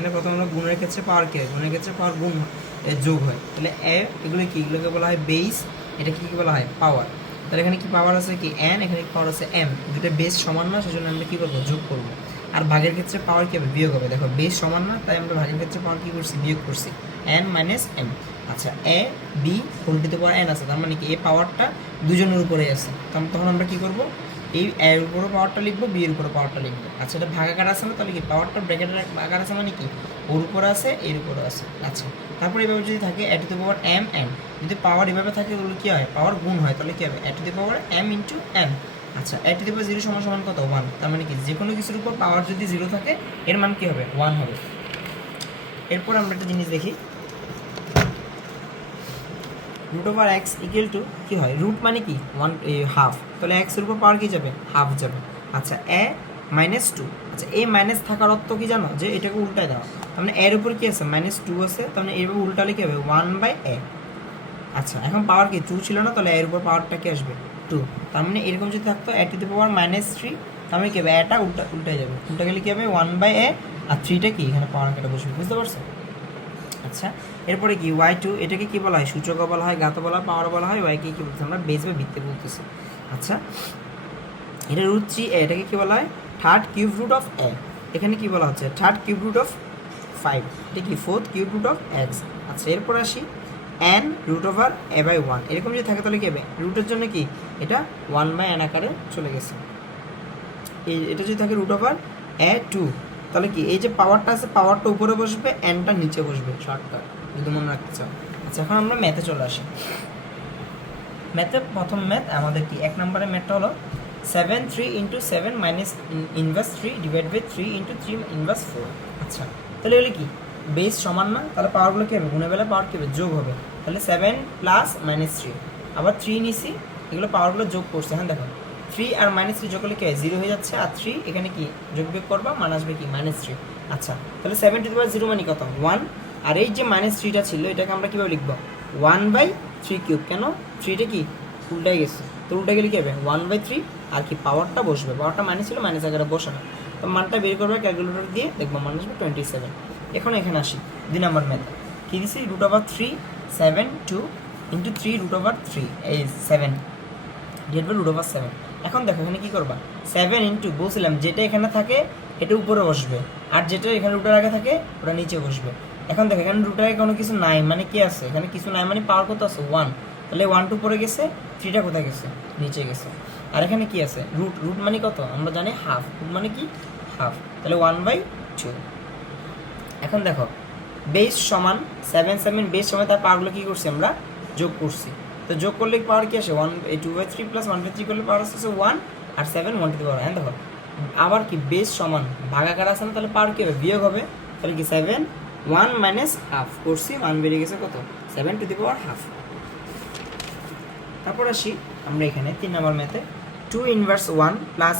এখানে প্রথমে আমরা গুণের ক্ষেত্রে পাওয়ার কি হয়, গুণের ক্ষেত্রে পাওয়ার গুণ যোগ হয়, তাহলে এগুলো কি, এগুলোকে বলা হয় বেস, এটা কি বলা হয় পাওয়ার। তাহলে এখানে কি পাওয়ার আছে কি এন, এখানে পাওয়ার আছে এম, দুটো বেস সমান না, সেজন্য আমরা কি করবো যোগ করবো। আর ভাগের ক্ষেত্রে পাওয়ার কি হবে, বিয়োগ হবে। দেখো বেস সমান না, তাই আমরা ভাগের ক্ষেত্রে পাওয়ার কি করছি, বিয়োগ করছি, এন মাইনাস এম। আচ্ছা A B whole to the power N আছে, তার মানে কি এই পাওয়ারটা দুজনের উপরে আছে, তখন আমরা কি করবো, এই এর উপরে পাওয়ারটা লিখবো, বি এর উপরে পাওয়ারটা লিখবো। আচ্ছা এটা ভাগাকার আছে না, তাহলে কি পাওয়ারটা ব্র্যাকেটের আকার আছে, মানে কি ওর উপরে আছে এর উপরে আছে। আচ্ছা তারপর এইভাবে যদি থাকে A to the power M N, যদি পাওয়ার এভাবে থাকে তাহলে কি হয়, পাওয়ার গুণ হয়, তাহলে কি হবে A to the power M into N. আচ্ছা A to the power zero সমান সমান কত, ওয়ান, তার মানে কি যে কোনো কিছুর উপর পাওয়ার যদি জিরো থাকে এর মান কি হবে, ওয়ান হবে। এরপর আমরা একটা জিনিস দেখি, root over X equal to কী হয়, রুট মানে কি ওয়ান হাফ, তাহলে এক্সের উপর পাওয়ার কী যাবে, হাফ যাবে। আচ্ছা এ মাইনাস টু, আচ্ছা এই মাইনাস থাকার অর্থ কি জানো, যে এটাকে উল্টায় দেওয়া, তার মানে এর উপর কী আছে মাইনাস টু আছে, তার মানে এইভাবে উল্টালে কী হবে ওয়ান বাই এ। আচ্ছা এখন পাওয়ার কি টু ছিল না, তাহলে এর উপর পাওয়ারটা কি আসবে টু, তার মানে এরকম যদি থাকতো A to the power minus three, তার মানে কী হবে এটা উল্টে যাবে, উল্টে গেলে কী হবে ওয়ান বাই এ, আর থ্রিটা কি এখানে পাওয়ার কেটে বসবে, বুঝতে পারছো। আচ্ছা এরপরে কি ওয়াই টু, এটাকে কি বলা হয়, সূচক বলা হয়, ঘাত বলা হয়, পাওয়ার বলা হয়, ওয়াইকে কি বলতেছি আমরা বেস বা ভিত্তি বলতেছি। আচ্ছা এটা রুট থ্রি এ, এটাকে কি বলা হয় third cube root of a, এখানে কি বলা হচ্ছে third cube root of five, এটা কি fourth cube root of x. আচ্ছা এরপর আসি n root over a by one, এরকম যদি থাকে তাহলে কি হবে, রুটের জন্য কি এটা ওয়ান বাই এন আকারে চলে গেছে, এটা যদি থাকে রুট ওভার এ টু, তাহলে কি এই যে পাওয়ারটা আছে পাওয়ারটা উপরে বসবে, এনটা নিচে বসবে, শর্টকাট যদি মনে রাখতে চাও। আচ্ছা এখন আমরা ম্যাথে চলে আসি, ম্যাথে প্রথম ম্যাথ আমাদের কি এক নম্বরের ম্যাথটা হলো 7 3 into 7 minus inverse 3 divide by 3 into 3 inverse 4। আচ্ছা তাহলে এগুলো কি বেস সমান না, তাহলে পাওয়ারগুলো কী হবে, গুণে বেলা পাওয়ার কী হবে যোগ হবে, তাহলে 7 প্লাস মাইনাস 3, আবার 3 নিছি, এগুলো পাওয়ারগুলো যোগ করছে। হ্যাঁ দেখো 3 আর মাইনাস 3 যোগ করলে কি হয়, 0 হয়ে যাচ্ছে, আর 3 এখানে কি যোগ বিয়োগ করবা, মান আসবে কি মাইনাস 3। আচ্ছা তাহলে 7 টু দি পাওয়ার 0 মানে কত 1, আর এই যে মাইনাস 3টা ছিল এটাকে আমরা কীভাবে লিখবো 1/3 কিউব, কেন 3টা কি উল্টাই গেছে, তো উল্টা গেলে কী হবে 1/3, আর কি পাওয়ারটা বসবে, পাওয়ারটা মাইনাস ছিল মাইনাস আকারে বসে না, তো মানটা বের করবে ক্যালকুলেটর দিয়ে, দেখবো মান আসবে 27। এখন এখানে আসি 2 নম্বর ম্যাথ, কী দিছি root over 3 7 2 into 3 root over 3 এই 7 ডিভাইড বাই রুট ওভার 7। এখন দেখো এখানে কী করবা 7 ইন্টু, বলছিলাম যেটা এখানে থাকে এটা উপরে বসবে, আর যেটা এখানে রুটের আগে থাকে ওটা নিচে বসবে। এখন দেখো এখানে রুটের আগে কোনো কিছু নাই, মানে কি আছে এখানে কিছু নাই, মানে পাওয়ার কত আছে 1, তাহলে 1 2 পরে গেছে, 3টা কোথায় গেছে নিচে গেছে, আর এখানে কি আছে রুট, রুট মানে কত আমরা জানি হাফ, রুট মানে কি হাফ, তাহলে 1/2। এখন দেখো বেস সমান 7 7 বেস সমান, তার পাওয়ারগুলো কী করছি আমরা যোগ করছি, তো যোগ করলে পাওয়ার কি আসে 2/3 প্লাস 1/3 করলে পাওয়ার আসছে 1, আর 7 1 টু দি পাওয়ার। হ্যাঁ দেখো আবার কি বেস সমান ভাগাকার আছে না, তাহলে পাওয়ার কী হবে বিয়োগ হবে, তাহলে কি 7 1 মাইনাস হাফ করছি, 1 বেরিয়ে গেছে কত 7 টু দি পাওয়ার হাফ। তারপর আসি আমরা এখানে 3 নম্বর ম্যাথে 2 ইনভার্স 1 প্লাস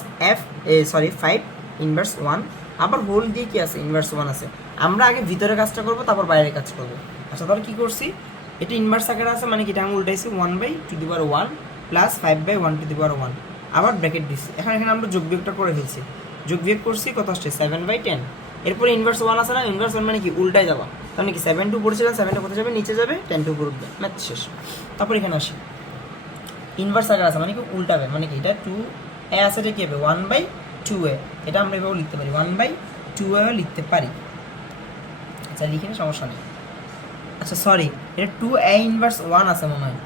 সরি 5 ইনভার্স 1, আবার হোল দিয়ে কি আছে ইনভার্স 1 আছে, আমরা আগে ভিতরে কাজটা করবো তারপর বাইরের কাজ করবো। আচ্ছা তাহলে কী করছি, এটা ইনভার্স আকারে আছে, মানে কি এটা আমি উল্টাইছি 1/2 প্লাস 5/1 টু দি পাওয়ার 1, আবার ব্র্যাকেট দিচ্ছি। এখন এখানে আমরা যোগ বিয়োগটা করে ফেলছি, যোগ বিয়োগ করছি কত আসছে 7/10, এরপরে ইনভার্স 1 আছে না, ইনভার্স 1 মানে কি উল্টাই যাওয়া, তার মানে কি 7 2 পড়েছিলাম, 7টা কোথায় যাবে নিচে যাবে, 10 2 উপর উঠবে, ম্যাথ শেষ। তারপর এখানে আসি ইনভার্স আকার আছে, মানে কি উল্টাবে, মানে কি এটা 2a আছে, এটা কী হবে 1/2a, এটা আমরা এভাবে লিখতে পারি 1/2a লিখতে পারি। আচ্ছা লিখে না সমস্যা নেই। আচ্ছা সরি এটা 2a ইনভার্স 1 আছে মনে হয়,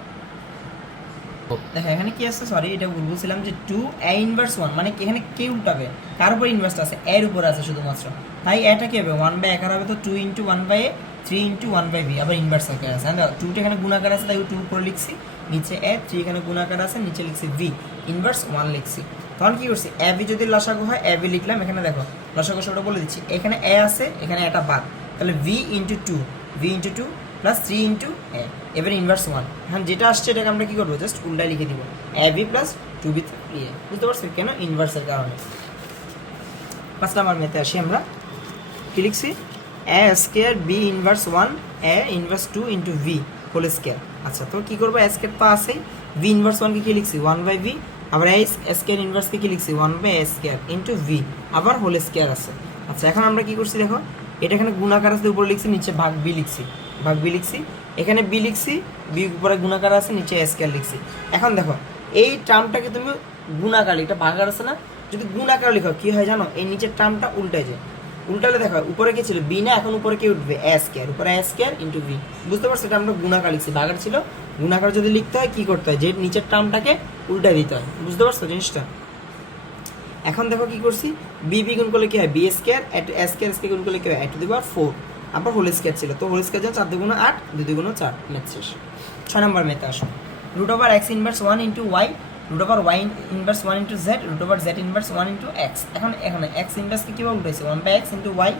দেখো এখানে কি আছে, সরি এটা বলছিলাম যে 2a ইনভার্স 1, মানে এখানে কে উল্টাবে, কার উপর ইনভার্স আছে এর উপর আছে শুধুমাত্র, তাই এটা কি হবে 1/a আকার হবে, তো 2 ইন্টু 1/a 3 ইন্টু 1/b, আবার ইনভার্স আকার আছে। হ্যাঁ 2টা এখানে গুণাকার আছে তাই 2 উপরে লিখছি, নিচে a 3 এখানে গুণাকার আছে, নিচে লিখছি v ইনভার্স 1 লিখছি। তখন কী করছি a b যদি লসাগু হয় a b লিখলাম, এখানে দেখো লসাগু সেটা বলে দিচ্ছি, এখানে a আছে এখানে এটা বাদ, তাহলে v into 2 plus 3 into a, এবার ইনভার্স 1, এখন যেটা আসছে এটাকে আমরা কী করবো জাস্ট উল্টায় লিখে দিব ab প্লাস 2b 3a, বুঝতে পারছি কেন ইনভার্সের কারণে। 5 নাম্বার ম্যাথে আসি আমরা, কী লিখছি a square b inverse 1 a inverse 2 into v whole square. আচ্ছা তো কী করবো a স্কোয়ার তো আছেই, v ইনভার্স 1কে কী লিখছি 1/v, আবার a স্কোয়ার ইনভার্সকে কী লিখছি 1/a স্কোয়ার ইন্টু v, আবার হোল স্কোয়ার আছে। আচ্ছা এখন আমরা কী করছি দেখো এটা এখানে গুণাকার আছে উপরে লিখছি, নিচে ভাগ বি লিখছি, ভাগ বি লিখছি, এখানে বি লিখছি, বি উপরে গুণাকার আছে, নিচে স্কয়ার লিখছি। এখন দেখো এই টার্মটাকে তুমি গুণাকার, এটা ভাগার আছে না, যদি গুণাকার লিখো কি হয় জানো, এই নিচের টার্মটা উল্টায় যায়। উল্টালে দেখো উপরে কি ছিল বি না, এখন উপরে কি উঠবে এ স্কয়ার, উপরে এ স্কয়ার ইন্টু বি। বুঝতে পারছো, এটা আমরা গুণাকার লিখছি, ভাগার ছিল। গুণাকার যদি লিখতে হয় কি করতে হয়, যে নিচের টার্মটাকে উল্টায় দিতে হয়। বুঝতে পারছো জিনিসটা? এখন দেখো কি করছি, বি বি গুণ করলে কি হয় বি স্কয়ার, এ স্কয়ার স্কয়ার গুণ করলে কি হয় 4, আবার হোল স্কয়ার ছিল, তো হোল স্কয়ার যখন 4 দুগুণ 8, 2 দুগুণ 4, ম্যাথ শেষ। 6 নম্বর ম্যাথে আসো, root over x inverse 1 into y, root over y inverse 1 into z, root over z inverse 1 into x. এখন এখানে এক্স ইনভার্সকে কীভাবে উঠেছে 1/x into y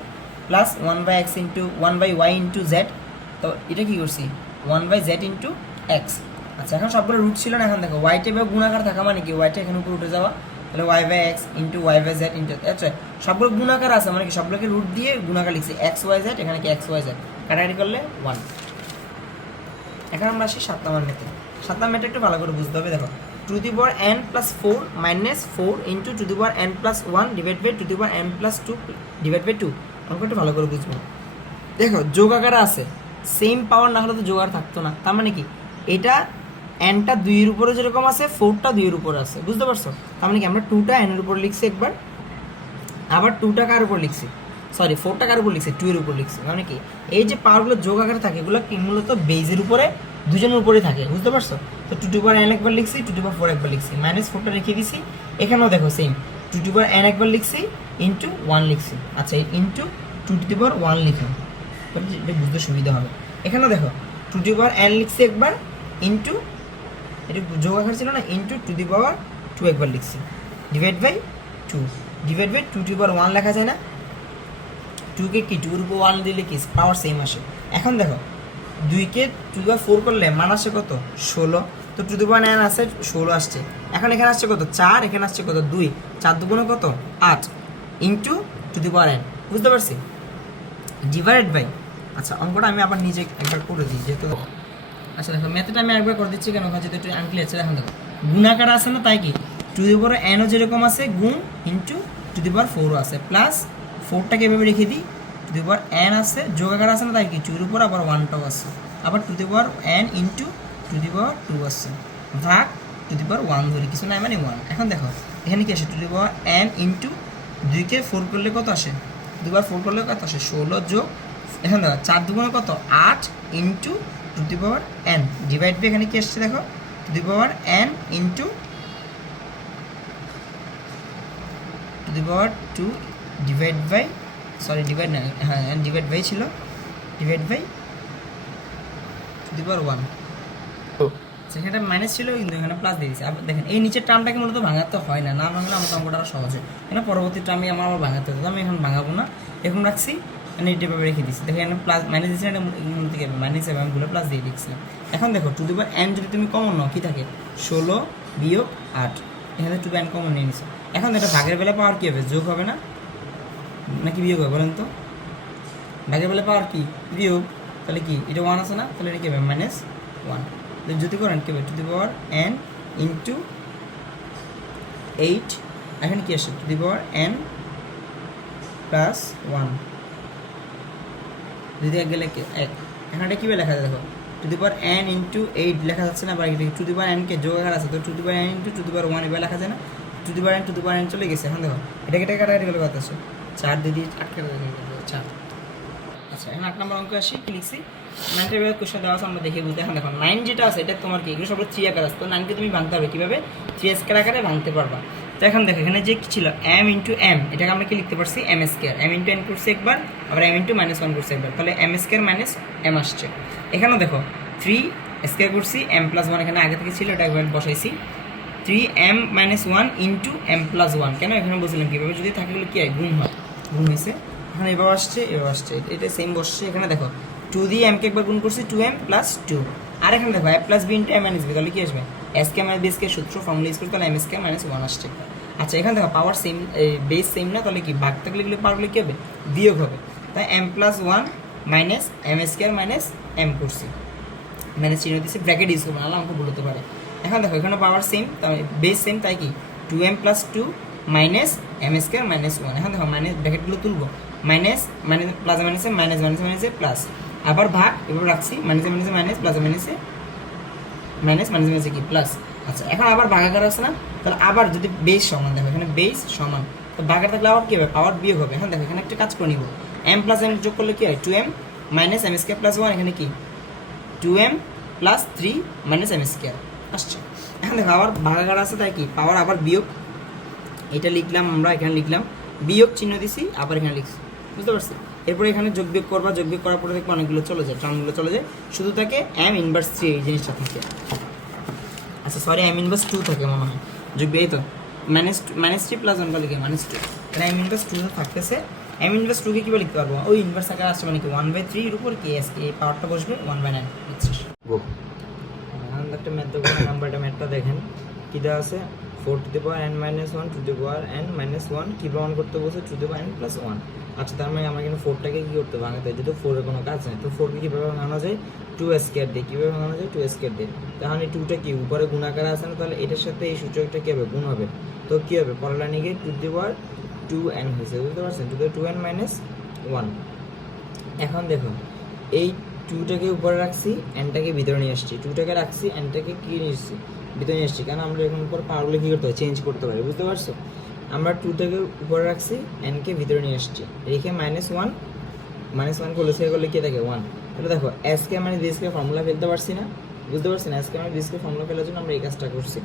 plus 1/x into 1/y into z, তো এটা কী করছি 1/z ইন্টু এক্স। আচ্ছা এখন সবগুলো রুট ছিল না, এখন দেখো ওয়াইটে বা গুণাকার থাকা মানে কি ওয়াইটা এখানে উপরে উঠে যাওয়া, তাহলে y/x ইন্টু y/z ইন্টু, আচ্ছা সবগুলো গুণাকার আছে মানে কি সবগুলোকে রুট দিয়ে গুণাকার লিখছি, x/y/z, এখানে কি x/y/z কাটাকাটি করলে 1। এখন আমরা আসি 7 নম্বর মেথে। 7 নম্বর মেথে একটু ভালো করে বুঝতে হবে। দেখো 2n+4 - 4 into 2n+1 divide by 2n+2 divide by 2। অঙ্কটা একটু ভালো করে বুঝবো। দেখো যোগ আকারে আছে, সেম পাওয়ার না হলে তো যোগ আর থাকতো না, তার মানে কি এটা এনটা 2 এর উপরে যেরকম আছে 4টা 2 এর উপরে আছে। বুঝতে পারছো? তার মানে কি আমরা 2টা n এর উপর লিখছি একবার, আবার 2টা কার উপর লিখছি, সরি 4টা কার উপর লিখছি 2 এর উপর লিখছি। মানে কি এই যে পাওয়ারগুলো যোগ আকারে থাকে এগুলো কি মূলত বেজের উপরে দুজনের উপরে থাকে। বুঝতে পারছো? তো 2n একবার লিখছি, 2/4 একবার লিখছি, -4টা রেখে দিছি। এখানেও দেখো সেম 2n একবার লিখছি ইন্টু 1 লিখছি। আচ্ছা এই ইন্টু 2/1 লিখলাম, এটা বুঝতে সুবিধা হবে। এখানেও দেখো 2n লিখছি একবার ইন্টু, এটা যোগ আকার ছিল না, ইন্টু 2 একবার লিখছি, ডিভাইড বাই 2, ডিভাইড বাই 2/1 লেখা যায় না, 2কে কি 2 এর উপর 1 দিলে কি পাওয়ার সেম আসে। এখন দেখো 2কে 2/4 করলে মান আসে কত 16, তো 2n আছে 16 আসছে। এখন এখানে আসছে কত 4, এখানে আসছে কত 2, 4 দুগুণে কত 8 ইন্টু 2n। বুঝতে পারছি? ডিভাইড বাই, আচ্ছা অঙ্কটা আমি আবার নিজে একবার করে দিই যেহেতু, আচ্ছা দেখো ম্যাথটা আমি একবার করে দিচ্ছি কেন যেহেতু একটু আনক্লিয়ার আছে। এখন দেখো গুণাকার আছে না, তাই কি 2n যেরকম আছে গুণ ইন্টু 2/4 আছে, প্লাস 4টাকে এভাবে রেখে দিই, 2n আছে, যোগাকার আছে না, তাই কি 2 এর উপর আবার 1টাও আছে, আবার 2n ইন্টু 2 আছে, ভাগ 2/1 ধরি, কিছু নাই মানে 1। এখন দেখো এখানে কি আসে 2n ইন্টু 2কে 4 করলে কত আসে, 2/4 করলে কত আসে 16 যোগ, এখন দেখো 4 দুগুণে কত 8 ইন্টু 2n ডিভাইড বাই, এখানে কি আসছে দেখো 2n into 2 divide by, sorry divide না, হ্যাঁ ডিভাইড বাই ছিল, ডিভাইড বাই 2/1, সেখানে মাইনাস ছিল কিন্তু এখানে প্লাস দিয়ে দিয়েছে। আবার দেখেন এই নিচের টার্মটাকে মূলত ভাঙাতে হয় না, না ভাঙলে আমাদের অঙ্কটা আরও সহজ হয়, কেন পরবর্তী টার্মে আমার আবার ভাঙাতে হতো, আমি এখন ভাঙাবো না, এখন রাখছি মানে এইভাবে রেখে দিচ্ছি। দেখো এখানে প্লাস মাইনাস দিচ্ছি, এটা থেকে মাইনাস হবে, আমি ভুলে প্লাস দিয়ে দিচ্ছিলাম। এখন দেখো 2n যদি তুমি কমন নাও কী থাকে 16 বিয়োগ 8, এখানে 2n কমন নিয়ে নিছো। এখন এটা ভাগের বেলা পাওয়ার কী হবে, যোগ হবে না নাকি বিয়োগ হবে বলেন তো? ভাগের বেলা পাওয়ার কি বিয়োগ, তাহলে কি এটা 1 আছে না, তাহলে এটা কী হবে -1। যদি করেন কী হবে 2n ইন্টু 8, এখানে কি আসে 2n প্লাস 1, যদি এক গেলে এক, এখানে এটা কীভাবে লেখা যায় দেখো 2n ইন্টু 8 লেখা যাচ্ছে না, বা 2n-কে যোগ আকার আছে, তো 2n ইন্টু 2/1 এবার লেখা যায় না, 2n চলে গেছে। এখন দেখো এটাকে কাটাকাটি গেলে কত আছে 4 দিদি 8 4। আচ্ছা এখন 8 নম্বর অঙ্ক আসি, কি লিখছি 9টা এবার কোশ্চেন দেওয়া আছে আমরা দেখে বুঝতে। এখন দেখো 9 যেটা আছে এটা তোমার কি এগুলো সব 3 আকার আছে, তো 9কে তুমি ভাঙতে পারবে কীভাবে 3 স্কয়ার আকারে ভাঙতে পারবা। তো এখন দেখো এখানে যে কি ছিল m ইন্টু m, এটাকে আমরা কি লিখতে পারছি m square, m into n করছি একবার, আবার m ইন্টু -1 করছি একবার, তাহলে m স্কয়ার মাইনাস m আসছে। এখানেও দেখো 3 স্কয়ার করছি m+1 এখানে আগে থেকে ছিল, এটা একবার বসাইছি 3m-1 ইন্টু m+1, কেন এখানে বলছিলাম কীভাবে যদি থাকে গেলে কী হয় গুণ হয়, গুণ হয়েছে। এখন এবার আসছে এটা সেম বসছে। এখানে দেখো 2 দিয়ে m কে একবার গুণ করছি 2m + 2, আর এখানে দেখো a + b * a - b, তাহলে কি আসবে a² - b² সূত্র ফর্মুলা ইউজ করে, তাহলে m² - 1 আসছে। আচ্ছা এখানে দেখো পাওয়ার সেম, বেস সেম না, তাহলে কি ভাগ থাকলে এগুলো পাওয়ারগুলো কী হবে বিয়োগ হবে, তাই m+1 মাইনাস m² - m করছি, মাইনাস চিহ্ন দিচ্ছি, ব্র্যাকেট ইউজ করবো নাহলে আমাকে বলতে পারে। এখন দেখো এখানে পাওয়ার সেম, তাই বেস সেম, তাই কি 2m + 2 মাইনাস m² - 1। এখন দেখো মাইনাস ব্র্যাকেটগুলো তুলবো, মাইনাস মাইনাস প্লাস মাইনাসে মাইনাস মাইনাস মাইনাসে প্লাস, আবার ভাগ এভাবে রাখছি মাইনাসে মাইনাসে মাইনাস প্লাস মাইনাসে মাইনাস মাইনাস মাইনাসে কি প্লাস। আচ্ছা এখন আবার ভাগাকার আছে না, তাহলে আবার যদি বেস সমান, দেখো এখানে বেস সমান, তো ভাগার থাকলে আবার কী হবে, পাওয়ার বিয়োগ হবে। এখন দেখো এখানে একটা কাজ করে নিব, এম প্লাস এম যোগ করলে কী হয় 2m minus M square plus 1, এখানে কি 2m plus 3 minus M square আসছে। এখন দেখো আবার ভাগাকার আছে, তাই কি পাওয়ার আবার বিয়োগ, এটা লিখলাম আমরা, এখানে লিখলাম বিয়োগ চিহ্ন দিছি, আবার এখানে লিখছি, বুঝতে পারছি। এরপরে এখানে যোগ বিয়োগ করবা, যোগ বিয়োগ করার পরে দেখবো অনেকগুলো চলে যায়, টার্মগুলো চলে যায়, শুধু থাকে এম ইনভার্স 3 এই জিনিসটা থাকে। আচ্ছা সরি এম ইনভার্স 2 থাকে মনে হয়, যোগ বিয়োগ এই তো -3 প্লাস 1 লিখে -2, তাহলে এম ইনভার্স 2 থাকতেছে। এম ইনভার্স 2 কে কীভাবে লিখতে পারবো, ওই ইনভার্স আকার আসছে মানে কি 1/3 এর উপর কে এস, এই পাওয়ারটা বসবে 1/9 বুঝছিস। এখন একটা ম্যাথ দেবো, নাম্বারটা ম্যাথটা দেখেন কী দেওয়া আছে, 4 to the power n minus 1 to the power n minus 1 কি প্রমাণ করতে বলছে, to the power n plus 1। আচ্ছা তার মানে আমরা কিন্তু 4টাকে কী করতে ভাঙাতে হয়, যেহেতু 4 এর কোনো কাজ নেই, তো 4কে কীভাবে ভাঙানো যায়, 2 স্কোয়ার দিয়ে, কীভাবে ভাঙানো যায় 2 স্কোয়ার দিয়ে। তাহলে এই 2টা কি উপরে গুণাকার আছে না, তাহলে এটার সাথে এই সূচকটা কী হবে, গুণ হবে, তো কী হবে পরের লাইনে গিয়ে to the power 2n হয়েছে, বুঝতে পারছেন, to the 2n minus 1। এখন দেখো এই 2টাকে উপরে রাখছি, nটাকে ভিতরে নিয়ে আসছি, 2টাকে রাখছি, nটাকে কি নিয়ে এসেছি ভিতরে নিয়ে আসছি, কারণ আমরা এখন পর পাওয়ারগুলো কী করতে হয়, চেঞ্জ করতে পারি, বুঝতে পারছো। আমরা 2টাকে উপরে রাখছি, nকে ভিতরে নিয়ে আসছি, রেখে -1 করলে সে করলে কে থাকে 1। তাহলে দেখো এসকে মানে বিএসকে ফর্মুলা ফেলতে পারছি না, বুঝতে পারছি না, এসকে মানে বিএসকে ফর্মুলা ফেলার জন্য আমরা এই কাজটা করছি।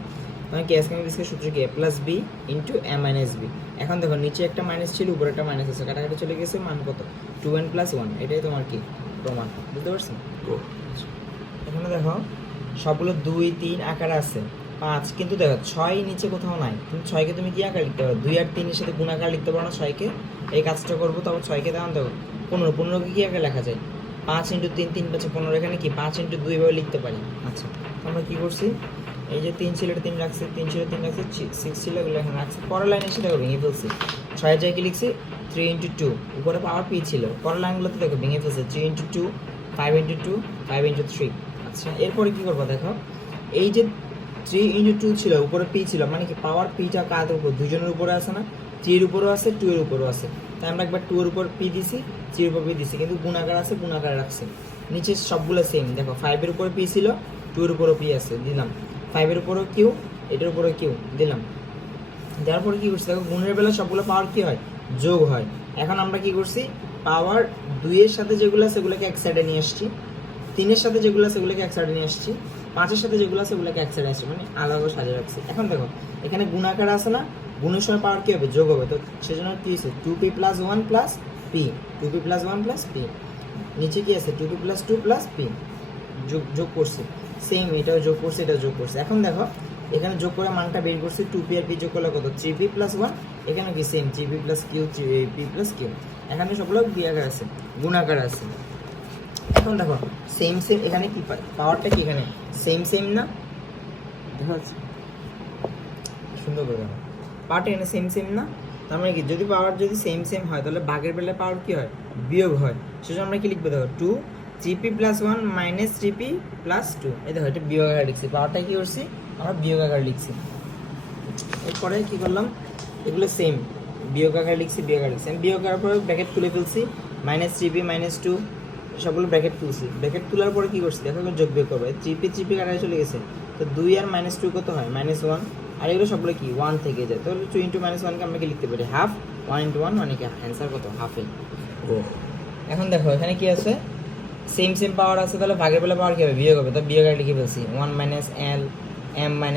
মানে কি এসকে মানে বিএসকে সূত্র কি a plus B into a minus B. এখন দেখো নিচে একটা মাইনাস ছিল, উপরে একটা মাইনাস আছে, কাটাকাটি চলে গেছে, মান কত 2n প্লাস 1, এটাই তোমার কি প্রমাণ, বুঝতে পারছি। এখানে দেখো সবগুলো 2 3 আকারে আছে, 5 কিন্তু দেখো 6 নিচে কোথাও নাই, কিন্তু 6কে তুমি কি আকার লিখতে পারো, 2 আর 3 এর সাথে গুণাকার লিখতে পারো না 6কে, এই কাজটা করবো। তারপর 6কে দেখো দেখো 15কে কি আকারে লেখা যায়, 5 × 3 3 5 15, এখানে কি 5 × 2 এভাবে লিখতে পারি। আচ্ছা আমরা কি করছি, এই যে 3 ছিল এটা 3 রাখছি, 3 ছিল 3 রাখছি, 6 ছিল এগুলো এখানে রাখছি, পরের লাইনে এসে দেখো ভেঙে ফেলছি, 6 জায়গায় কি লিখছি 3 × 2, উপরে পাওয়ার পি ছিল, পরের লাইনগুলোতে দেখো ভেঙে ফেলছে 3 × 2 5 × 2 5 × 3। আচ্ছা এরপরে কী করবো, দেখো এই যে 3 × 2 ছিল, উপরে পি ছিল, মানে কি পাওয়ার পিটা কাদের উপর, দুজনের উপরে আছে না, 3 এর উপরেও আছে 2 এর উপরেও আছে, তাই আমরা একবার 2 এর উপর পি দিছি, 3 এর উপর পি দিছি, কিন্তু গুণাকার আছে গুণাকার রাখছে, নিচে সবগুলো সেম, দেখো 5 এর উপরে পি ছিল, 2 এর উপরও পি আছে দিলাম, 5 এর উপরও কিউ, এটার উপরে কিউ দিলাম, দেওয়ার পরে কী করছি দেখো গুণের বেলা সবগুলো পাওয়ার কী হয়, যোগ হয়। এখন আমরা কি করছি, পাওয়ার 2 এর সাথে যেগুলো আছে সেগুলোকে এক সাইডে নিয়ে আসছি, 3 এর সাথে যেগুলো আছে সেগুলোকে এক সাইডে নিয়ে আসছি, 5 এর সাথে যেগুলো আছে সেগুলোকে এক সাইডে আসছি, মানে আলাদা সাজিয়ে রাখছি। এখন দেখো এখানে গুণাকার আছে না, গুণের সময় পাওয়ার কী হবে, যোগ হবে, তো সেজন্য কী হয়েছে 2p plus 1 plus P, 2p plus 1 plus P, নিচে কি আছে 2p প্লাস 2 প্লাস পি, যোগ করছি, সেম এটাও যোগ করছি, এটাও যোগ করছি। এখন দেখো এখানে যোগ করে মানটা বের করছি, 2p আর p যোগ করলে কত 3p প্লাস 1, এখানে কি same 3p plus Q 3p plus Q, এখানে সবগুলো কি আকার আছে, গুণাকার আছে। এখন দেখো সেম এখানে কি পাওয়ারটা কি এখানে সেম না, দেখো সুন্দর করে দেখো পাওয়ারটা এখানে সেম না, তার মানে কি যদি পাওয়ার যদি সেম হয় তাহলে ভাগের বেলায় পাওয়ার কি হয়, বিয়োগ হয়, সেজন্য আমরা কি লিখবো দেখো 2 3p plus 1 minus 3p plus 2, এই দেখো এটা বিয়োগ আকার লিখছি, পাওয়ারটা কি করছি আমরা বিয়োগ আকার লিখছি। এরপরে কি করলাম, এগুলো সেম বিয়োগ আকার লিখছি, আমি বিয়োগ করার পরে ব্র্যাকেট খুলে ফেলছি, -3p -2 সবগুলো ব্র্যাকেট তুলছি, ব্র্যাকেট তোলার পরে কী করছি দেখো যোগ বিয়োগ করবে, 3p কাটায় চলে গেছে, তো 2 আর -2 কত হয় -1, আর এগুলো সবগুলো কি 1 থেকে যায়, তাহলে 2 × -1কে আমরা কি লিখতে পারি হাফ, 1 × 1 মানে কি অ্যান্সার কত হাফে। ও এখন দেখো এখানে কি আছে সেম পাওয়ার আছে, তাহলে ভাগের বেলা পাওয়ার কী হবে, বিয়োগ হবে, তো বিয়োগ আর লিখে ফেলছি 1 - l m - n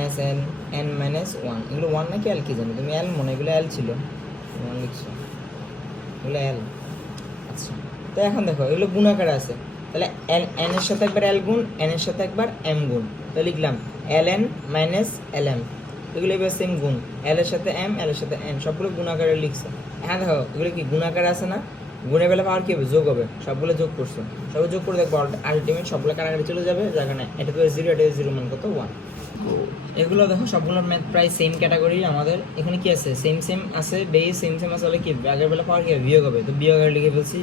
n - 1, এগুলো 1 নাকি l কি জানো তুমি, l মনে এগুলো l ছিল 1 লিখছো, এগুলো l। আচ্ছা তো এখন দেখো এগুলো গুণাকারে আছে, তাহলে n এর সাথে একবার l গুণ, n এর সাথে একবার m গুণ, তো লিখলাম ln - lm, এগুলো এবার সেম গুণ, l এর সাথে m, l এর সাথে n, সবগুলো গুণাকারে লিখছে। এখন দেখো এগুলো কি গুণাকারে আছে না, গুণের বেলা পাওয়ার কী হবে, যোগ হবে, সবগুলো যোগ করছো, সবগুলো যোগ করে দেখবো আলটিমেট সবগুলো কাটাকাটি চলে যাবে, জায়গা না এটা তো 0, এটা 0 মান কত 1। এগুলো দেখো সবগুলোর ম্যাথ প্রায় সেম ক্যাটাগরি, আমাদের এখানে কি আছে সেম আছে, বেস সেম আছে, হলে কি আগের বেলা পাওয়ার কি হবে, বিয়োগ হবে, তো বিয়োগ আকার লিখে ফেলছি,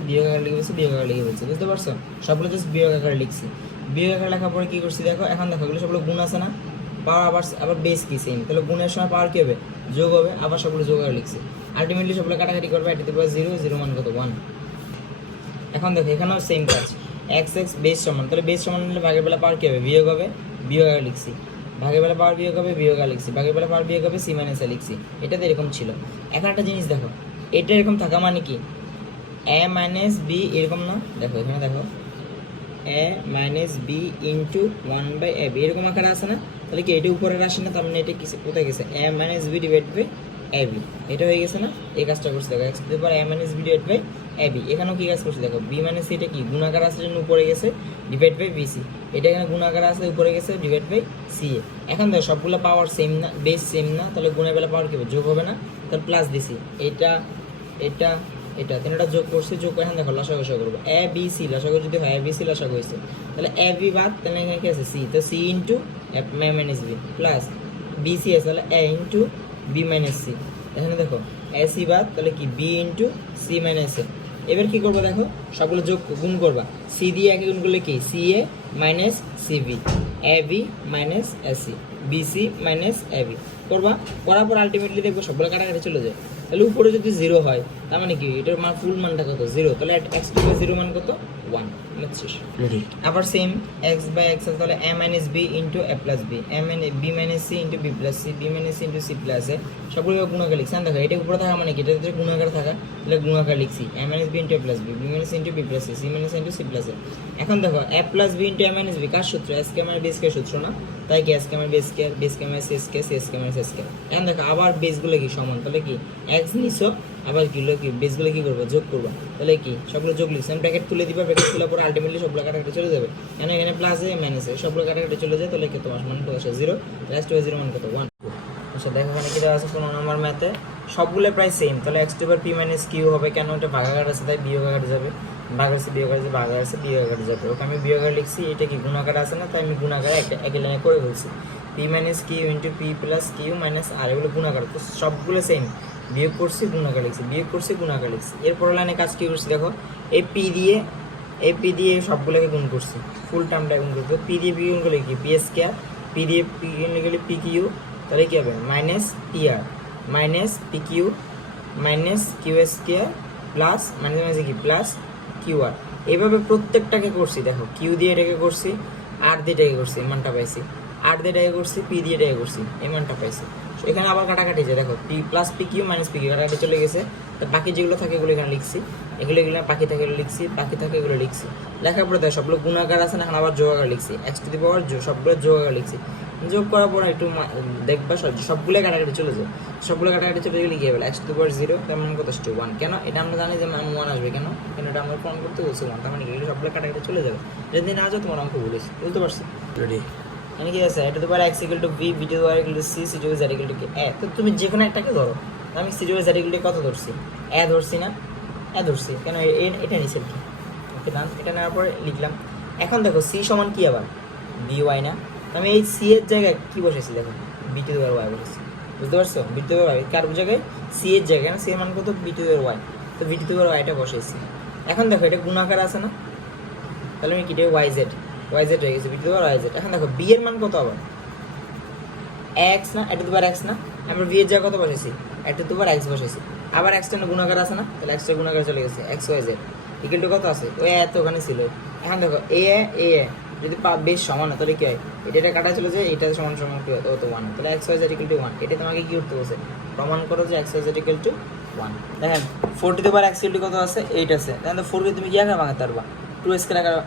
বুঝতে পারছো, সবগুলো জাস্ট বিয়োগ আকারে লিখছি। বিয়োগ আকারে লেখার পরে কি করছি দেখো, এখন দেখো এগুলো সবগুলো গুণ আছে না, পাওয়ার আবার বেস কি সেম, তাহলে গুণের সময় পাওয়ার কি হবে, যোগ হবে, আবার সবগুলো যোগ আকারে লিখছি। আলটিমেটলি সবগুলো কাটাকাটি করবে, এটা দেবো 0, 0 মান কত 1। এখন দেখো এখানেও সেম কাজ, এক্স এক্স বেস সমান, তাহলে বেস সমান হলে ভাগের বেলা পাওয়ার কী হবে, বিয়োগ হবে, বিয়োগ আগে লিখছি, ভাগের বেলা পাওয়ার বিয়োগ হবে, বিয়োগ আগে লিখছি, ভাগের বেলা পাওয়ার বিয়োগ হবে, সি মাইনাস এ লিখছি। এটা তো এরকম ছিল। এখন একটা জিনিস দেখো, এটা এরকম থাকা মানে কি এ মাইনাস বি এরকম না, দেখো এখানে দেখো এ মাইনাস বি ইন্টু 1/ab এরকম আকারে আছে না, তাহলে কি এটা উপরে আসে না, তার মানে এটা কিছু কোথায় গেছে A minus B divide by ab, এটা হয়ে গেছে না, এই কাজটা করছে দেখো X to the power A minus B divide by ab। এখানেও কি কাজ করছে দেখো, বি মাইনাস এটা কি গুণাকার আছে জন্য উপরে গেছে ডিভাইড বাই বিসি, এটা এখানে গুণাকার আছে উপরে গেছে ডিভাইড বাই সি এ। এখন দেখো সবগুলো পাওয়ার সেম না, বেস সেম না, তাহলে গুণের বেলা পাওয়ার কি হবে, যোগ হবে না, তাহলে প্লাস দিছি, এটা এটা এটা তিনটা যোগ করছি, যোগ করে এখন দেখো লসাগু করবো এ বি সি, লসাগু যদি হয় এ বি সি লসাগু হয়েছে, তাহলে এ বি বাদ, তাহলে এখানে কি আছে সি, তো C into A minus B plus B C আছে, তাহলে A into B minus C. এখানে দেখো এ সি বাদ, তাহলে কি B into C minus A. এবার কি করবো দেখো, সবগুলো যোগ গুণ করবা, সি দিয়ে একে গুণ করলে কি C A minus C B, A B minus A C, B C minus A B করবা, করার পর আলটিমেটলি দেখবো সবগুলো কাটাকাটি চলে যায়। তাহলে উপরে যদি 0 হয় তার মানে কি এটার মান ফুল মানটা কত 0, তাহলে এক্স টু বাই 0 মান কত 1। আবার সেম এক্স বাই এক্স, তাহলে A minus B into A plus B, A minus B minus C into B plus C, B minus C into C plus A, সবগুলো গুণাকার লিখছি। দেখো এটা উপরে থাকা মানে কি, এটা যদি গুণাকার থাকা তাহলে গুণাকার লিখছি, A minus B into A plus B, B minus into B plus C, C minus into C plus A. এখন দেখো A plus B into A minus B কার সূত্র, S K minus base K সূত্র না, তাই কি S K minus base K minus S K, S K minus S K. এখন দেখো আবার বেসগুলো কি সমান, তাহলে কি এক্স নিছো, আবার কি বেসগুলো কি করবো যোগ করবো, তাহলে কি সবগুলো যোগ লিখছি, ব্র্যাকেট তুলে দিবা, ব্র্যাকেট তুলে পরে আলটিমেটলি সবগুলো কাটাকাটি চলে যাবে, কেন এখানে প্লাস এ মাইনাস এ সবগুলো কাটাকাটি চলে যায়, তাহলে কি তোমার মান কত আসে 0, লাস্ট হয়ে 0 মান কত 1। আচ্ছা দেখো এখানে কি দেওয়া আছে 15 নম্বর ম্যাথে, সবগুলো প্রায় সেম, তাহলে এক্স টু পাওয়ার পি মাইনাস কিউ হবে, কেন এটা ভাগাকার আছে তাই বিয়োগ আকারে যাবে, ভাগ আছে বিয়োগ আছে, ভাগ আছে বিয়োগ আকারে যাবে, ওকে আমি বিয়োগ আকারে লিখছি, এটা কি গুণাকার আছে না, তাই আমি গুণাকারে একটা একই লাইনে করে বলছি, P minus Q into P plus Q minus R, এগুলো গুণাকার, তো সবগুলো সেম, বিয়োগ করছি গুণাকার লিখছি, বিয়োগ করছি গুণাকার লিখছি। এরপর লাইনে কাজ কি করছি দেখো, এই পি দিয়ে সবগুলোকে গুণ করছি, ফুল টার্মটা গুণ করছি, পি দিয়ে পি গুণ করলে কি পি স্কয়ার, পি দিয়ে পি গুণ করলে পি কিউ, তাহলে কি হবে minus P R minus P Q minus Q square plus minus minus কি প্লাস কিউ আর। এইভাবে প্রত্যেকটাকে করছি, দেখো কিউ দিয়ে এটাকে করছি, আর দিয়ে এটাকে করছি, এই মানটা পাইছি, আর দিয়ে এটাকে করছি, পি দিয়ে এটাকে করছি, এই মানটা পাইছি। এখানে আবার কাটাকাটি যায়, দেখো P plus P Q minus P Q কাটাকাটি চলে গেছে, তো বাকি যেগুলো থাকে এগুলো এখানে লিখছি, এগুলো বাকি থাকে এগুলো লিখছি, বাকি থাকে এগুলো লিখছি, লেখার পরে দেখো সবগুলো গুণাকার আছে না, এখন আবার যোগাকার লিখছি, এক্স টু দি পাওয়ার সবগুলো যোগাকার লিখছি, যোগ করার পর একটু দেখবা সবগুলো কাটাকাটি চলে যায়, সবগুলো কাটাকাটি চলে গেলে গিয়ে বলে এক্স টু দি পাওয়ার 0 তার মানে কত আসছে 1, কেন এটা আমরা জানি যে 1 আসবে, কেন কেন এটা আমরা প্রমাণ করতে বলছি 1, তার মানে কি সবগুলো কাটাকাটি চলে যাবে, যদি না যাও তোমার অঙ্ক বলিস, বুঝতে পারছি মানে কি আছে, এটা তো পারে X equal to B, B to the power equal to C, C to the power equal to কি এ, তো তুমি যে কোনো একটাকে ধরো, আমি C to the power equal to কত ধরছি, এ ধরছি না, এ ধরছি, কেন এটা নিচে কি, ওকে ডান, এটা নেওয়ার পরে লিখলাম। এখন দেখো সি সমান কি আবার বি ওয়াই না, আমি এই সি এর জায়গায় কি বসেছি দেখো, B to the power Y বসেছি, বুঝতে পারছো, B to the power Y কার জায়গায় সি এর জায়গায়, না সি এর মান কত B to the power Y, তো বি টু দি পাওয়ার ওয়াইটা বসেছি। এখন দেখো এটা গুণাকার আছে না, তাহলে আমি কি এটা ওয়াই জেড হয়ে গেছে, B to the power Y Z. এখন দেখো বি এর মান কত আবার এক্স না, এটা দুবার এক্স না, আমরা বি এর জায়গায় কত বসেছি, এটা দুবার এক্স বসেছি, আবার এক্সটা গুণাকার আছে না, তাহলে এক্সটা গুণাকার চলে গেছে, X Y Z equal to কত আছে, ওই এত ওখানে ছিল। এখন দেখো এ যদি বেশ সমান হয় তাহলে কি হয়, এটা কাটা চলে যায়, এটা সমান সমান কি হতো 1, তাহলে X Y Z equal to 1, এটা তোমাকে কি করতে বলছে, প্রমাণ করো যে X Y Z equal to 1। দেখেন 4 to the power X equal to কত আছে 8 আছে, তাহলে 4 কে তুমি কি আকারে ভাঙাতে পারবা, 2 স্কয়ার আকারে,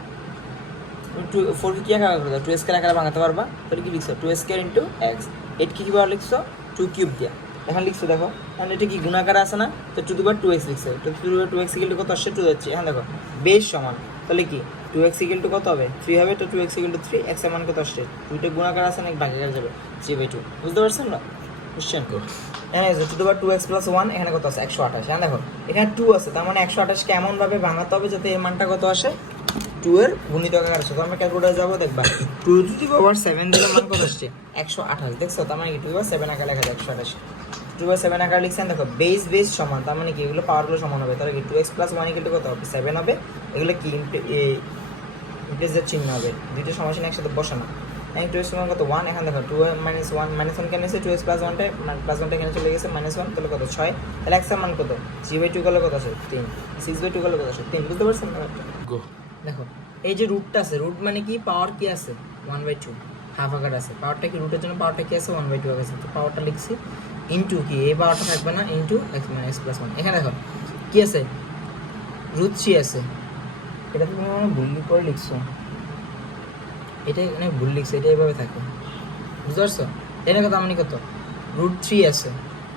4 কে কি আকারে ভাঙাতে পারবা, 2 স্কয়ার আকারে ভাঙাতে পারবা, তাহলে কি লিখছো 2 স্কয়ার ইনটু এক্স, 8 কি কিভাবে লিখছো 2 কিউব দিয়া, এখন লিখছো দেখো, এখন এটা কি গুণাকার আছে না, তো 2 দি পাওয়ার 2x লিখছো, তো 2 দি পাওয়ার 2x ইকুয়াল টু কত আসছে 2 হচ্ছে। এখন দেখো বেশ সমান, তাহলে কি 2x ইকুয়াল টু কত হবে 3 হবে, তো 2x ইকুয়াল টু 3, x এর মান কত আসছে, দুইটা গুণাকার আছে না ভাগাকার যাবে 3/2, বুঝতে পারছেন না কোশ্চেন। এখানে 2 দি পাওয়ার 2x প্লাস 1, এখানে কত আছে 128, এখন দেখো এখানে 2 আছে, তার মানে 128 কে এমন ভাবে ভাঙাতে হবে যাতে এর মানটা কত আসে 2 এর গুণিত আকার আসে, তো আমরা ক্যালকুলেটরে যাবো, দেখবা 2 টু দি পাওয়ার 7 দিলে মান কত আসছে 128, দেখছো, তার মানে কি 2 পাওয়ার 7 আকার লেখা যায় 128, 2 বাই 7 আকার লিখছেন, দেখো বেস সমান, তার মানে কি এগুলো পাওয়ারগুলো সমান হবে, তাহলে কি 2x প্লাস 1 ইকুয়াল টু কত হবে 7 হবে, এগুলো কি ইমপ্লিসিট চিহ্ন হবে, দুইটা সমাসীন একসাথে বসানো, এবং 2x সমান কত 1, এখন দেখো 2 মাইনাস 1 মাইনাস 1 কেন এসে 2x প্লাস 1টা প্লাস 1টা এখানে চলে গেছে মাইনাস 1, তাহলে কত 6, তাহলে x এর মান কত 3/2 করলে কত আসে 3, 6/2 করলে কত আসে 3, বুঝতে পারছেন ব্যাপারটা? দেখো এই যে রুটটা আছে, রুট মানে কি পাওয়ার কি আছে 1/2 হাফ আকার আছে, পাওয়ারটা কি রুটের জন্য পাওয়ারটা কি আছে 1/2 আছে, তো পাওয়ারটা লিখছি ইনটু কি এই পাওয়ারটা থাকবে না ইনটু x মাইনাস প্লাস 1, এখানে দেখো কি আছে √3 আছে, এটা তুমি মনে ভুল করে লিখছো, এটা এখানে ভুল লিখছো, এটা এইভাবে থাকে, বুঝতে পারছো? এটা কত মানে কত √3 আছে,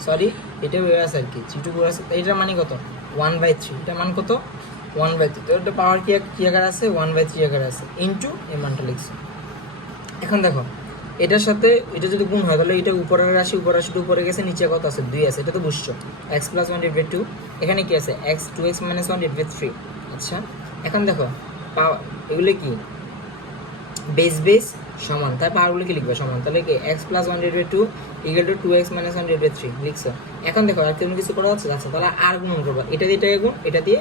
সরি এটা আছে আর কি 3 আছে, এটার মানে কত 1/3, এটা মান কত 1/3, তো এটা পাওয়ার কি আকার আছে 1/3 আকার আছে ইনটু এই মানটা লিখছো। এখন দেখো এটার সাথে এটা যদি গুণ হয় তাহলে এটা উপরের রাশি, উপরের রাশিটা উপরে গেছে, নিচে কত আছে 2 আছে, এটা তো বুঝছো x + 1/2, এখানে কি আছে x 2x - 1/3। আচ্ছা এখন দেখো এগুলো কি বেস সমান, তার পাওয়ারগুলো কি লিখবে সমান, তাহলে কি x + 1/2 = 2x - 1/3 লিখছো। এখন দেখো আর কোনো কিছু করা যাচ্ছে, তাহলে আর গুণ করবা, এটা দিয়ে এটা গুণ, এটা দিয়ে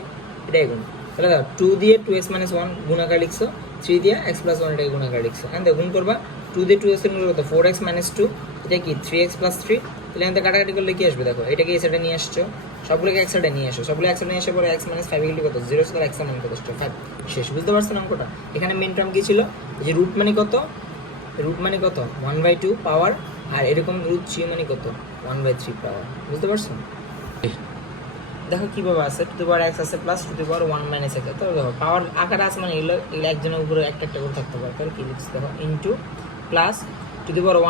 এটা গুণ, তাহলে দেখো 2 দিয়ে 2x - 1 গুণাকার লিখছো, 3 দিয়ে x + 1 এটাকে গুণাকার লিখছো। এখন দেখো গুণ করবা 2 দিয়ে 2x এর গুণ কত 4x - 2, এটা কি 3x + 3, তাহলে এখানে কাটাকাটি করলে কি আসবে দেখো, এটাকে এই সাইডে নিয়ে আসছো, সবগুলোকে এক সাইডে নিয়ে আসো, সবগুলো এক সাইডে নিয়ে আসার পরে x - 5 = কত 0, তাহলে x এর মান কত 5 শেষ, বুঝতে পারছেন অঙ্কটা? এখানে মেন টার্ম কি ছিল, এই যে রুট মানে কত 1/2 পাওয়ার, আর এরকম √3 মানে কত 1/3 পাওয়ার, বুঝতে পারছেন? দেখো কিভাবে আছে x আছে প্লাস 1 - x, তো দেখো পাওয়ার আকার আছে মানে এগুলো একজনের উপরে একটা একটা করে থাকতে পারে, তাহলে কি লিখছি দেখো ইনটু প্লাস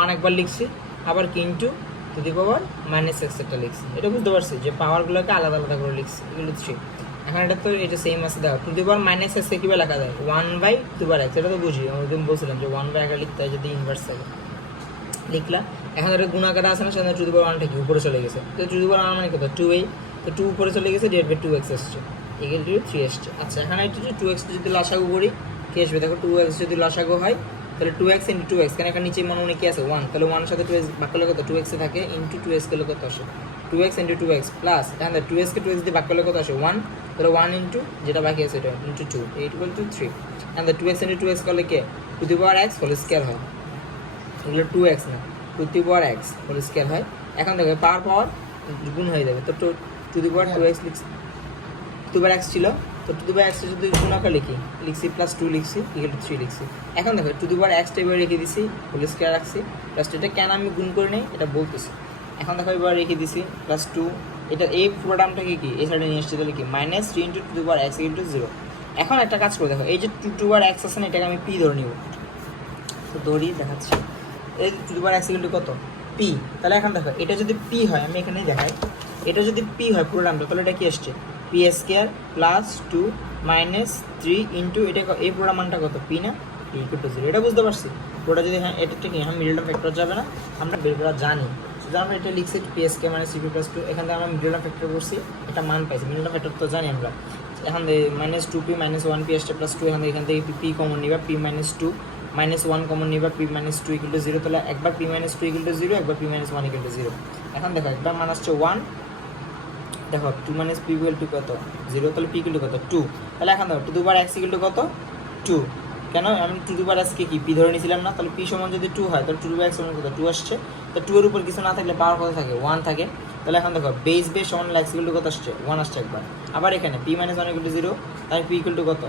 1 একবার লিখছি, আবার কি ইনটু -x একটা লিখছি, এটা বুঝতে পারছি যে পাওয়ারগুলোকে আলাদা আলাদা করে লিখছি, এগুলো 3। এখন এটা তো এটা সেম আছে, দেখো -x কিভাবে লেখা যায় 1/2x, এটা তো বুঝি আমি বলছিলাম যে 1/, আকার লিখতে হয় যদি ইনভার্স থাকে, লিখলা। এখন এটা গুণাকার আছে না, সেখানে 1টা কি উপরে চলে গেছে, তো 1 মানে কত 2a, তো 2 উপরে চলে গেছে, /2x আসছে = 3 আসছে। আচ্ছা এখানে এটা 2x যদি লসাগু করি কি আসবে দেখো, 2x যদি লসাগু হয় তাহলে 2x × 2x, কারণ এখানে নিচে মনে কি আছে 1, তাহলে 1 এর সাথে 2x ভাগ করলে কত 2x এ থাকে ইনটু 2x করলে কত আসে 2x × 2x প্লাস এখানে 2x কে 2x দিয়ে ভাগ করলে কত আসে 1, তাহলে 1 ইনটু যেটা বাকি আছে এটা ইনটু 2 = 3, এন্ড 2x × 2x করলে কি x হোল স্কয়ার হয়, এগুলো 2x না 2x হোল স্কয়ার হয়। এখন দেখো পাওয়ার গুণ হয়ে যাবে, তো 2x লিখছি 2x ছিল, তো 2x যদি গুণাকার লিখছি প্লাস 2 লিখছি = 3 লিখছি। এখন দেখো 2x এবার রেখে দিছি হোল স্কয়ার রাখছি, প্লাস এটা কেন আমি গুণ করে নেই এটা বলতেছি। এখন দেখো এবার রেখে দিছি প্লাস 2, এটা এই পুরো টার্মটাকে কি এই সাইডে নিয়ে আসছে, তাহলে কি -3 × 2x = 0। এখন একটা কাজ করে দেখো, এই যে 2x আছে না, এটাকে আমি p ধরে নিব, তো ধরি দেখাচ্ছি, এই 2x = কত p, তাহলে এখন দেখো এটা যদি p হয়, আমি এখানেই দেখাই, এটা যদি p হয় পুরো টার্মটা, তাহলে এটা কি আসছে p² + 2 - 3 ইনটু এটা এই পুরো মানটা কত p না p = 0, এটা বুঝতে পারছি পুরোটা যদি হ্যাঁ এটা ঠিক হ্যাঁ মিডল টার্ম ফ্যাক্টর যাবে না, আমরা বের করা জানি, সুতরাং আমরা এটা লিখছি p² - CP + 2, এখান থেকে আমরা মিডল টার্ম ফ্যাক্টর করছি, এটা মান পাইছি, মিডল টার্ম ফ্যাক্টর তো জানি আমরা, এখন -2p - 1p আসছে প্লাস 2, এখান থেকে p কমন নিবা p - 2 -1 কমন নিবা p - 2 = 0, তাহলে একবার p - 2 = 0, একবার p - 1 = 0। এখন দেখো একবার মান আসছে 1, দেখো 2 - p = কত 0, তাহলে p = কত 2, তাহলে এখন দেখো 2x = কত 2, কেন আমি 2x কে কি p ধরে নিয়েছিলাম না, তাহলে p সমান যদি 2 হয় তাহলে 2x সমান কত 2 আসছে, তো 2 এর উপর কিছু না থাকলে পাওয়ার কত থাকে 1 থাকে, তাহলে এখন দেখো বেস সমান x = কত আসছে 1 আসছে একবার, আবার এখানে p - 1 = 0, তাহলে p = কত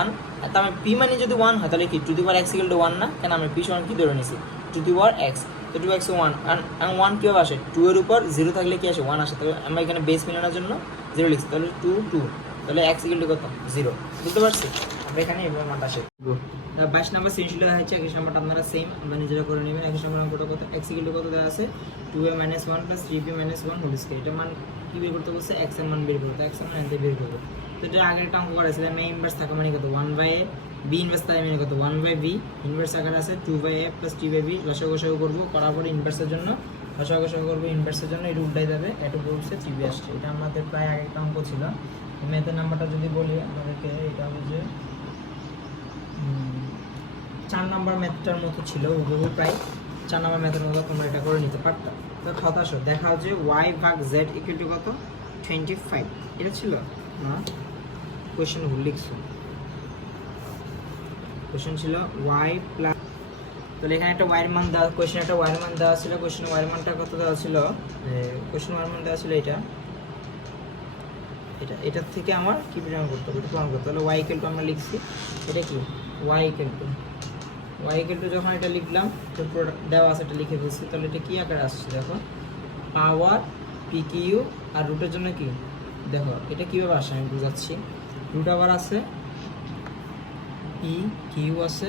1, তার মানে p মানে যদি 1 হয় তাহলে কি 2x = 1 না, কেন আমি p সমান কি ধরে নিয়েছি 2x, তো 2x 1 আর 1 কীভাবে আসে 2 এর উপর 0 থাকলে কি আসে 1 আসে, তাহলে আমরা এখানে বেস মেলানোর জন্য 0 লিখছি, তাহলে 2 তাহলে x = কত 0, বুঝতে পারছি? আমরা এখানে এবার মানটা আসে 22 নম্বর সৃজনশীল দেখা যাচ্ছে, 21 নম্বরটা আপনারা সেম আমরা নিজেরা করে নেবেন। 21 নম্বর অঙ্কটা কত x = কত দেওয়া আছে 2a - 1 + 3b - 1 হোল স্কয়ার, এটা মান কি বের করতে বলছে x এর মান বের করতে, x এর মান এখান থেকে বের করব, তো এটা আগের একটা অঙ্ক করেছিলাম a ইনভার্স থাকা মানে কত 1/a, b ইনভার্স থাকা মানে কত 1/b, ইনভার্স আকার আছে 2/a + 3/b, লসাগু করব, করার পরে ইনভার্সের জন্য লসাগু করব, ইনভার্সের জন্য এই রুটটাই যাবে, এটু বলছে 3b আসছে, এটা আমাদের প্রায় আগে একটা অঙ্ক ছিল। ম্যাথের নাম্বারটা যদি বলি আপনাদেরকে, এটা হচ্ছে 4 নম্বর ম্যাথটার মতো ছিল, ওগুলো প্রায় 4 নম্বর ম্যাথের মতো তোমরা এটা করে নিতে পারতা। তো হতাশ দেখাও যে y/z = কত 25, এটা ছিল না, কোয়েশ্চেন ভুল লিখছো, কোয়েশ্চেন ছিল y + তাহলে এখানে একটা ওয়াইয়ের মান দেওয়া, কোয়েশ্চেনে একটা ওয়াইয়ের মান দেওয়া ছিল, কোয়েশ্চেনে ওয়াইয়ের মানটা কত দেওয়া ছিল, কোয়েশ্চেনে ওয়াইয়ের মান দেওয়া ছিল এটা, এটার থেকে আমার কি প্রমাণ করতে হবে, এটা প্রমাণ করতে হবে। তাহলে ওয়াই ইকুয়াল টু আমরা লিখছি, এটা কি ওয়াই ইকুয়াল টু যখন এটা লিখলাম, তো দেওয়া আছে, এটা লিখে ফেলছি। তাহলে এটা কি আকারে আসছে দেখো, পাওয়ার পি কিউ, আর রুটের জন্য কি দেখো এটা কীভাবে আসে আমি বুঝাচ্ছি। রুট আবার আছে, পি কিউ আছে,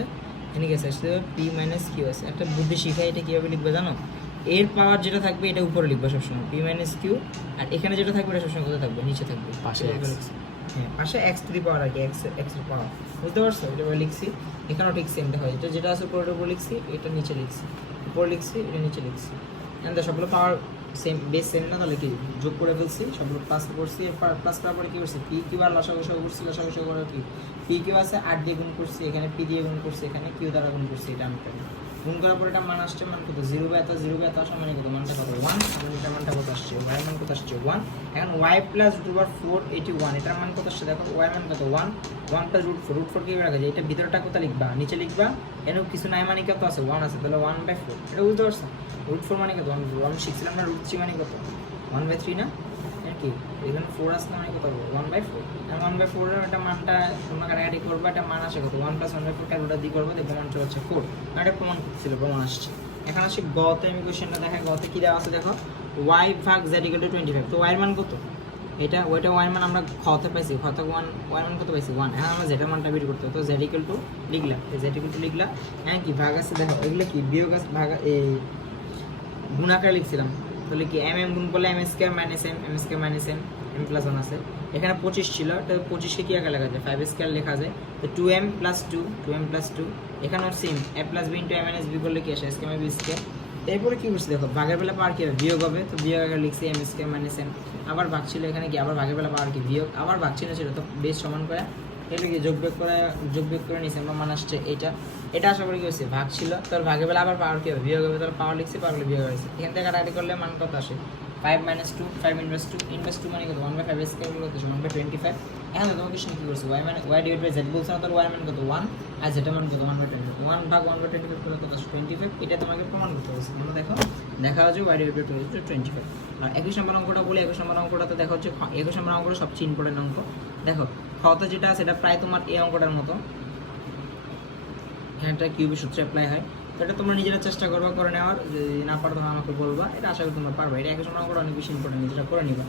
এখানে গেছে আসলে পি মাইনাস কিউ আছে। একটা বুদ্ধি শিখাই, এটা কীভাবে লিখবে জানো, এর পাওয়ার যেটা থাকবে এটা উপরে লিখবে সবসময়, পি মাইনাস কিউ, আর এখানে যেটা থাকবে এটা সবসময় কোথায় থাকবে, নিচে থাকবে, পাশে। হ্যাঁ, পাশে এক্স টু দি পাওয়ার আর কি, এক্সের পাওয়ার, বুঝতে পারছো? এটা লিখছি, এখানেও ঠিক সেম দেখা যায়, যেটা আছে উপরে উপরে লিখছি, এটা নিচে লিখছি, উপরে লিখছি, এটা নিচে লিখছি। এখানে সবগুলো পাওয়ার সেম, বেস সেম না, তাহলে কি যোগ করে ফেলছি, সবগুলো প্লাস করছি, প্লাস করার পরে কী করছি, পি কিউ আর লসাগু করছি, লসাগু করে কি পি কিউ আছে 8 দিয়ে গুণ করছি, এখানে পি দিয়ে গুণ করছি, এখানে কিউ দ্বারা গুণ করছি, এটা আমি গুণ করার পরে এটা মান আসছে, মান কত 0/এত আসা মানে কত, মানটা কত 1, আর এটা মানটা কত আসছে, ওয়াই মান কত আসছে 1। এখন ওয়াই প্লাস √4 এটি 1, এটার মান কত আসছে দেখো, ওয়াই মান কত 1, 1 প্লাস √4 কীভাবে রাখা যায়, এটা ভিতরটা কোথায় লিখবা, নিচে লিখবা, এখানে কিছু নাই মানে কত আছে 1 আছে, তাহলে 1/4, এটা বুঝতে পারছো? √4 মানে কত, 1 শিখছিলাম না, √3 মানে কত 1/3 না, কি এখানে 4 আসলে মানে কত হবে 1/4, আর 1/4 এর একটা মানটা তোমরা কাটাকাটি করবা, এটা মান আসে কত 1 + 1/4 ক্যালকুলেটর দিয়ে করবো, দেখবো মান চলে হচ্ছে 4, আর এটা প্রমাণ করতেছিল, প্রমাণ আসছে। এখন আসি গতে, আমি কোশ্চেনটা দেখাই, গতে কি দেওয়া আছে দেখো, y ভাগ z = 25, তো y এর মান কত, এটা ওইটা y এর মান আমরা খতে পাইছি, খতে 1, y এর মান কত পাইছি 1, এখন আমরা z এর মানটা বের করতে হবে, তো z = লিখলাম, z = লিখলাম, হ্যাঁ কি ভাগ আছে দেখো, এগুলো কি বিয়োগ আছে, ভাগ এই গুণ আকারে লিখছিলাম, তাহলে কি mm গুণ করলে m² - m, m + 1 আছে, এখানে 25 ছিল, তো 25 কে কি আকারে লেখা যায়, 5² লেখা যায়, তো 2m + 2, এখানেও same a + b * a - b করলে কি আসে, a² - b²। এরপরে কি করছি দেখো, ভাগের বেলা পাওয়ার কি হবে, বিয়োগ হবে, তো বিয়োগ আকারে লিখছি m² - m, আবার ভাগ ছিল, এখানে কি আবার ভাগের বেলা পাওয়ার কি বিয়োগ, আবার ভাগ ছিল, তো বেশ সমান করে এটা কি যোগ বিয়োগ করে নিয়েছি আমরা, মান আসছে এটা আশা করি কি হয়েছে, ভাগ ছিল, তার ভাগের বেলা আবার পাওয়ার কি হবে, বিয়োগ হবে, তাহলে পাওয়ার লিখছি, পাওয়ার বিয়োগ হয়েছে, এখান থেকে কাটাকাটি করলে মান কত আসে 5 - 2, 5 ইনভার্স 2 মানে কত 1/5² কত 1/25। এখন তোমাকে কি করছে, y / z বলছে না, তাহলে y মান কত 1, আর z মান কত 1/25, 1 ভাগ 1/25 করলে কত 25, এটা তোমাকে প্রমাণ করতে হবে। তোমরা দেখো দেখা হচ্ছে y / 25। আর 21 নম্বর অঙ্কটা বলি, 21 নম্বর অঙ্কটাতে দেখা হচ্ছে 21 নম্বর অঙ্কটা সবচেয়ে ইম্পর্টেন্ট অঙ্ক। দেখো খতে যেটা আছে এটা প্রায় তোমার এই অঙ্কটার মতো, হ্যাঁ এটা কিউবের সূত্রে অ্যাপ্লাই হয়, তো এটা তোমরা নিজেরা চেষ্টা করবা করে নেওয়ার, যদি না পারো তখন আমাকে বলবা, এটা আশা করি তোমরা পারবা, এটা 21 নম্বর অঙ্কটা অনেক বেশি ইম্পর্টেন্ট, যেটা করে নিবা।